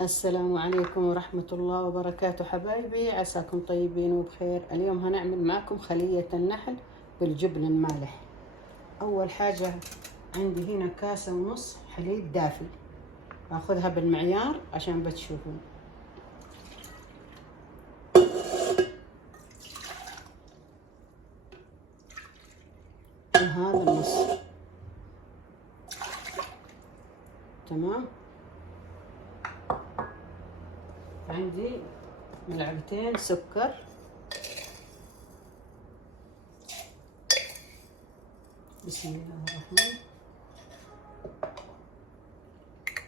السلام عليكم ورحمة الله وبركاته حبايبي، عساكم طيبين وبخير. اليوم هنعمل معكم خلية النحل بالجبن المالح. أول حاجة عندي هنا كاسة ونص حليب دافي، باخذها بالمعيار عشان بتشوفون. وهذا النص تمام. عندي ملعقتين سكر، بسم الله الرحمن.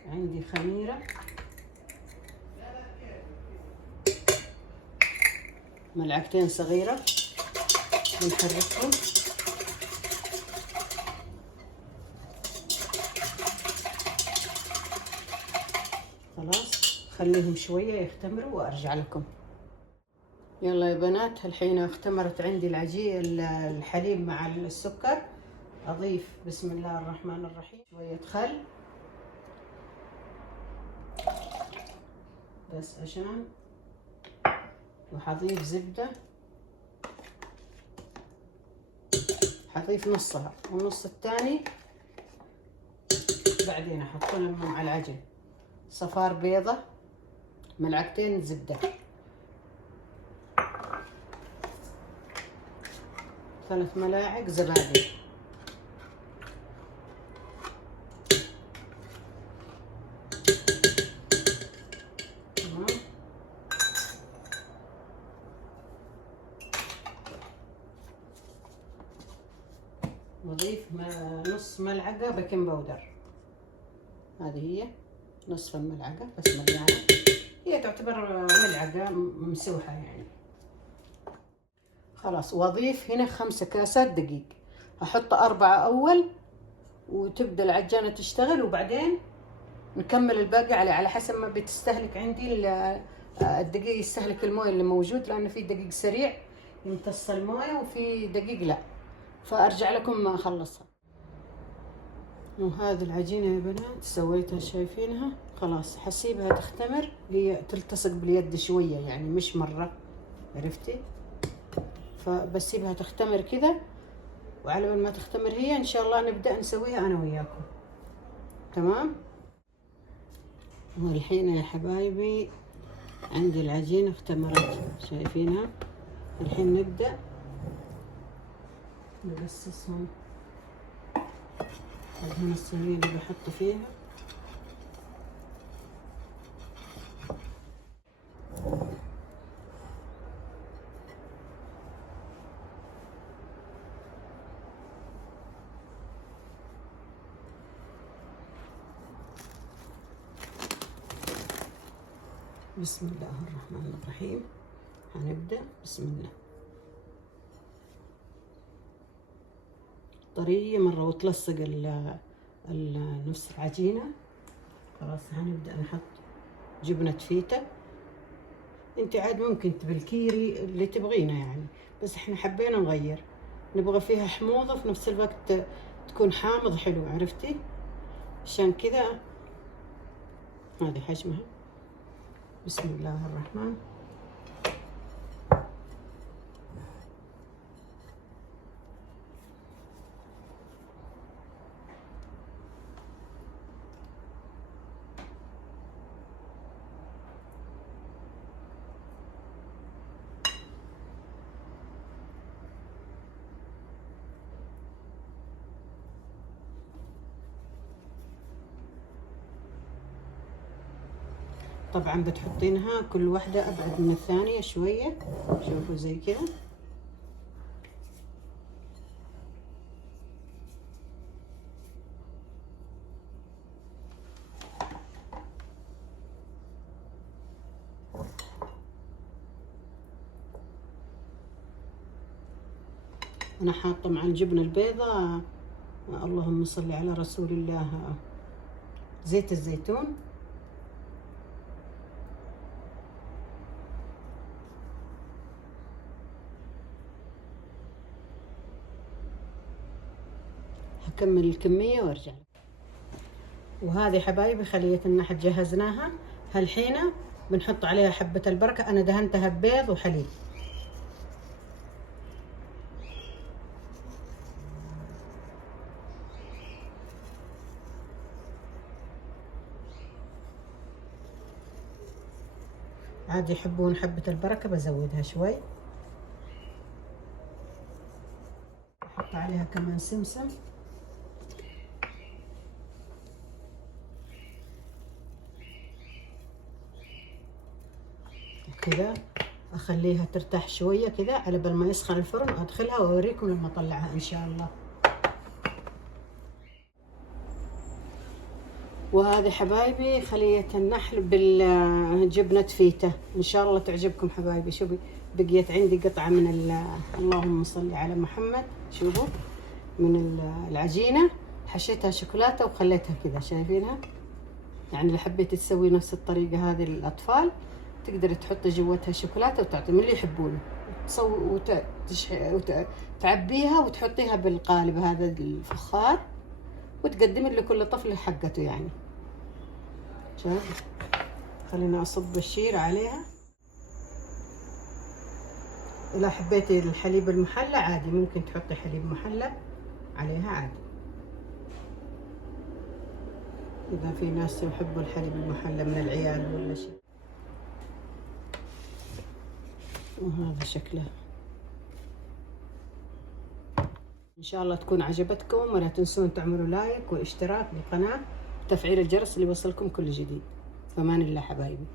عندي خميرة، ملعقتين صغيرة بنحركهم. خلاص خليهم شوية يختمروا وارجع لكم. يلا يا بنات، الحين اختمرت عندي العجين الحليب مع السكر. اضيف بسم الله الرحمن الرحيم شوية خل بس عشان، وحضيف زبدة، حضيف نصها والنص الثاني بعدين احطهم مع العجن. صفار بيضة، ملعقتين زبدة، 3 ملاعق زبادي، تمام. واضيف نص ملعقة بيكنج باودر، هذه هي نصف الملعقة بس مليانة، هي تعتبر ملعقة ممسوحة يعني. خلاص، واضيف هنا 5 كاسات دقيق، احط 4 اول وتبدأ العجانة تشتغل، وبعدين نكمل الباقي على حسب ما بتستهلك عندي الدقيق. يستهلك المويه اللي موجود، لانه في دقيق سريع يمتص المويه وفي دقيق لا، فارجع لكم ما اخلصها. وهذه العجينة يا بنات سويتها، شايفينها؟ خلاص حسيبها تختمر، هي تلتصق باليد شوية يعني مش مرة، عرفتي؟ فبسيبها تختمر كذا، وعلى بال ما تختمر هي ان شاء الله نبدأ نسويها انا وياكم، تمام. والحين يا حبايبي عندي العجينة اختمرت، شايفينها؟ الحين نبدأ نقصصهم. هنا الصينية اللي بحط فيها، بسم الله الرحمن الرحيم. هنبدأ بسم الله، طرية مرة وتلصق نفس العجينة. خلاص هنبدأ نحط جبنة فيتا، انت عاد ممكن بالكيري اللي تبغينه يعني، بس احنا حبينا نغير، نبغى فيها حموضة في نفس الوقت تكون حامض حلو، عرفتي؟ عشان كذا هذه حجمها. بسم الله الرحمن. طبعا بتحطينها كل واحدة أبعد من الثانية شوية، شوفوا زي كذا. أنا حاطة مع الجبنة البيضاء اللهم صل على رسول الله زيت الزيتون، هكمل الكمية وارجع. وهذه حبايبي خلية النحل جهزناها، هالحين بنحط عليها حبة البركة، أنا دهنتها ببيض وحليب. عاد يحبون حبة البركة بزودها شوي. أحط عليها كمان سمسم. كذا اخليها ترتاح شويه كذا على بال ما يسخن الفرن، وادخلها واوريكم لما اطلعها ان شاء الله. وهذه حبايبي خليه النحل بالجبنه فيتا، ان شاء الله تعجبكم حبايبي. شوفي بقيت عندي قطعه من اللهم صل على محمد، شوفوا من العجينه حشيتها شوكولاته وخليتها كذا، شايفينها؟ يعني اللي حبيت تسوي نفس الطريقه هذه للاطفال تقدر تحط جوتها شوكولاته وتعطي من اللي يحبونه، وتعبيها وتحطيها بالقالب هذا الفخار وتقدم لكل طفل حقته يعني. شوف خلينا اصب الشير عليها. اذا حبيتي الحليب المحلى عادي ممكن تحطي حليب محلى عليها عادي، اذا في ناس يحبوا الحليب المحلى من العيال ولا شيء. وهذا شكله. ان شاء الله تكون عجبتكم، ولا تنسون تعملوا لايك واشتراك بالقناة وتفعيل الجرس ليوصلكم كل جديد. فمان الله حبايبي.